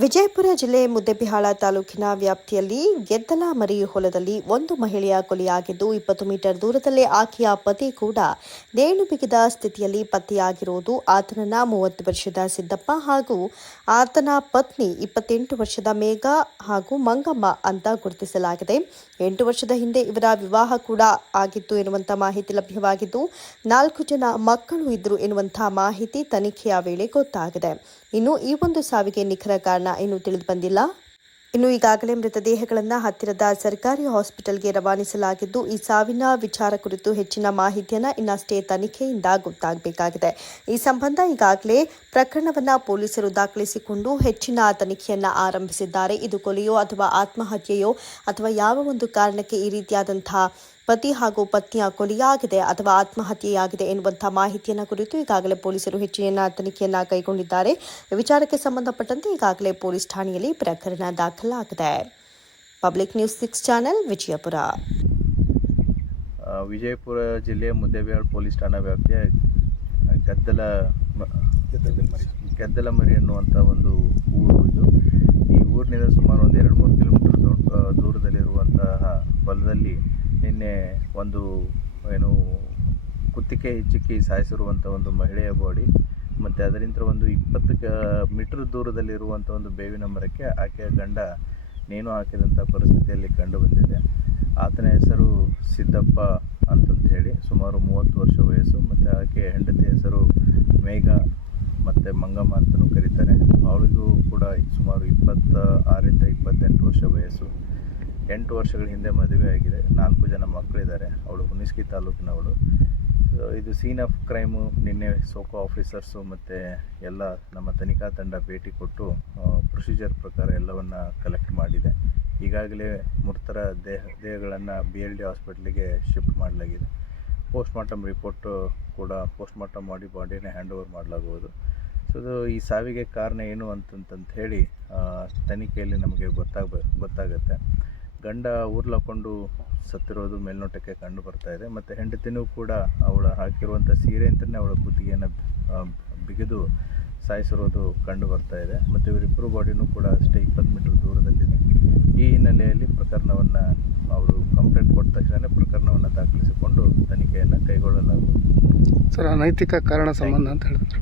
ವಿಜಯಪುರ ಜಿಲ್ಲೆ ಮುದ್ದೇಬಿಹಾಳ ತಾಲೂಕಿನ ವ್ಯಾಪ್ತಿಯಲ್ಲಿ ಗೆದ್ದಲಮರಿ ಹೊಲದಲ್ಲಿ ಒಂದು ಮಹಿಳೆಯ ಕೊಲೆಯಾಗಿದ್ದು 20 ಮೀಟರ್ ದೂರದಲ್ಲೇ ಆಕೆಯ ಪತಿ ಕೂಡ ನೇಣು ಬಿಗಿದ ಸ್ಥಿತಿಯಲ್ಲಿ ಪತ್ತೆಯಾಗಿರುವುದು. ಆತನನ್ನ 30 ವರ್ಷದ ಸಿದ್ದಪ್ಪ ಹಾಗೂ ಆತನ ಪತ್ನಿ 28 ವರ್ಷದ ಮೇಘ ಹಾಗೂ ಮಂಗಮ್ಮ ಅಂತ ಗುರುತಿಸಲಾಗಿದೆ. 8 ವರ್ಷದ ಹಿಂದೆ ಇವರ ವಿವಾಹ ಕೂಡ ಆಗಿತ್ತು ಎನ್ನುವಂಥ ಮಾಹಿತಿ ಲಭ್ಯವಾಗಿದ್ದು 4 ಜನ ಮಕ್ಕಳು ಇದ್ರು ಎನ್ನುವಂಥ ಮಾಹಿತಿ ತನಿಖೆಯ ವೇಳೆ ಗೊತ್ತಾಗಿದೆ. ಇನ್ನು ಈ ಒಂದು ಸಾವಿಗೆ ನಿಖರ ಕಾರಣ ಇನ್ನೂ ತಿಳಿದು ಬಂದಿಲ್ಲ. ಇನ್ನು ಈಗಾಗಲೇ ಮೃತದೇಹಗಳನ್ನು ಹತ್ತಿರದ ಸರ್ಕಾರಿ ಹಾಸ್ಪಿಟಲ್ಗೆ ರವಾನಿಸಲಾಗಿದ್ದು ಈ ಸಾವಿನ ವಿಚಾರ ಕುರಿತು ಹೆಚ್ಚಿನ ಮಾಹಿತಿಯನ್ನು ಇನ್ನಷ್ಟೇ ತನಿಖೆಯಿಂದ ಗೊತ್ತಾಗಬೇಕಾಗಿದೆ. ಈ ಸಂಬಂಧ ಈಗಾಗಲೇ ಪ್ರಕರಣವನ್ನು ಪೊಲೀಸರು ದಾಖಲಿಸಿಕೊಂಡು ಹೆಚ್ಚಿನ ತನಿಖೆಯನ್ನು ಆರಂಭಿಸಿದ್ದಾರೆ. ಇದು ಕೊಲೆಯೋ ಅಥವಾ ಆತ್ಮಹತ್ಯೆಯೋ ಅಥವಾ ಯಾವ ಒಂದು ಕಾರಣಕ್ಕೆ ಈ ರೀತಿಯಾದಂತಹ ಪತಿ ಹಾಗೂ ಪತ್ನಿಯ ಕೊಲೆಯಾಗಿದೆ ಅಥವಾ ಆತ್ಮಹತ್ಯೆಯಾಗಿದೆ ಎನ್ನುವಂತಹ ಮಾಹಿತಿಯನ್ನು ಕುರಿತು ಈಗಾಗಲೇ ಪೊಲೀಸರು ಹೆಚ್ಚಿನ ತನಿಖೆಯನ್ನು ಕೈಗೊಂಡಿದ್ದಾರೆ. ವಿಚಾರಕ್ಕೆ ಸಂಬಂಧಪಟ್ಟಂತೆ ಈಗಾಗಲೇ ಪೊಲೀಸ್ ಠಾಣೆಯಲ್ಲಿ ಪ್ರಕರಣ ದಾಖಲಾಗಿದೆ. Public news 6 channel Vijayapura. Vijayapura ಜಿಲ್ಲೆಯ ಮುದ್ದೇಬಿಹಾಳ ಪೊಲೀಸ್ ಠಾಣಾ ವ್ಯಾಪ್ತಿಯ ಗೆದ್ದಲಮರಿ ಅನ್ನುವಂಥ ಒಂದು ಊರು ಇದು. ಈ ಊರಿನಿಂದ ಸುಮಾರು ಒಂದು 2-3 ಕಿಲೋಮೀಟರ್ ದೂರದಲ್ಲಿರುವಂತಹ ಹೊಲದಲ್ಲಿ ನಿನ್ನೆ ಒಂದು ಕುತ್ತಿಗೆ ಹಿಚ್ಚಿ ಸಾಯಿಸಿರುವಂಥ ಒಂದು ಮಹಿಳೆಯ ಬಾಡಿ ಮತ್ತು ಅದರಿಂದ ಒಂದು 20 ಮೀಟರ್ ದೂರದಲ್ಲಿರುವಂಥ ಒಂದು ಬೇವಿನ ಮರಕ್ಕೆ ಆಕೆಯ ಗಂಡ ನೇಣು ಹಾಕಿದಂಥ ಪರಿಸ್ಥಿತಿಯಲ್ಲಿ ಕಂಡು ಬಂದಿದೆ. ಆತನ ಹೆಸರು ಸಿದ್ದಪ್ಪ ಅಂತಂತ ಹೇಳಿ, ಸುಮಾರು 30 ವರ್ಷ ವಯಸ್ಸು, ಮತ್ತು ಆಕೆ ಹೆಂಡತಿ ಹೆಸರು ಮೇಘ ಮತ್ತು ಮಂಗಮ್ಮ ಅಂತಲೂ ಕರೀತಾರೆ. ಅವಳಿಗೂ ಕೂಡ ಸುಮಾರು 26ರಿಂದ 28 ವರ್ಷ ವಯಸ್ಸು. 8 ವರ್ಷಗಳ ಹಿಂದೆ ಮದುವೆ ಆಗಿದೆ. 4 ಜನ ಮಕ್ಕಳಿದ್ದಾರೆ. ಅವಳು ಹುಣಸಗಿ ತಾಲೂಕಿನವಳು. ಇದು ಸೀನ್ ಆಫ್ ಕ್ರೈಮು. ನಿನ್ನೆ ಸೋಕೋ ಆಫೀಸರ್ಸು ಮತ್ತು ಎಲ್ಲ ನಮ್ಮ ತನಿಖಾ ತಂಡ ಭೇಟಿ ಕೊಟ್ಟು ಪ್ರೊಸೀಜರ್ ಪ್ರಕಾರ ಎಲ್ಲವನ್ನು ಕಲೆಕ್ಟ್ ಮಾಡಿದೆ. ಈಗಾಗಲೇ ಮೃತರ ದೇಹಗಳನ್ನು BLD ಹಾಸ್ಪಿಟ್ಲಿಗೆ ಶಿಫ್ಟ್ ಮಾಡಲಾಗಿದೆ. ಪೋಸ್ಟ್ಮಾರ್ಟಮ್ ರಿಪೋರ್ಟು ಕೂಡ ಪೋಸ್ಟ್ಮಾರ್ಟಮ್ ಮಾಡಿ ಬಾಡಿನ ಹ್ಯಾಂಡ್ ಓವರ್ ಮಾಡಲಾಗುವುದು. ಸೊ ಈ ಸಾವಿಗೆ ಕಾರಣ ಏನು ಅಂತಂತ ಹೇಳಿ ತನಿಖೆಯಲ್ಲಿ ನಮಗೆ ಗೊತ್ತಾಗುತ್ತೆ. ಗಂಡ ಊರ್ಲಾಕೊಂಡು ಸತ್ತಿರೋದು ಮೇಲ್ನೋಟಕ್ಕೆ ಕಂಡು ಬರ್ತಾ ಇದೆ. ಮತ್ತು ಹೆಂಡತಿನೂ ಕೂಡ ಅವಳು ಹಾಕಿರುವಂಥ ಸೀರೆ ಅಂತಲೇ ಅವಳ ಕುತ್ತಿಗೆಯನ್ನು ಬಿಗಿದು ಸಾಯಿಸಿರೋದು ಕಂಡು ಬರ್ತಾ ಇದೆ. ಮತ್ತು ಇವರಿಬ್ಬರು ಬಾಡಿನೂ ಕೂಡ ಅಷ್ಟೇ 20 ಮೀಟರ್ ದೂರದಲ್ಲಿದೆ. ಈ ಹಿನ್ನೆಲೆಯಲ್ಲಿ ಪ್ರಕರಣವನ್ನು ಅವರು ಕಂಪ್ಲೇಂಟ್ ಕೊಟ್ಟ ತಕ್ಷಣ ಪ್ರಕರಣವನ್ನು ದಾಖಲಿಸಿಕೊಂಡು ತನಿಖೆಯನ್ನು ಕೈಗೊಳ್ಳಲಾಗುವುದು. ಸರ್, ಅನೈತಿಕ ಕಾರಣ ಸಂಬಂಧ ಅಂತ ಹೇಳಿದ್ರು.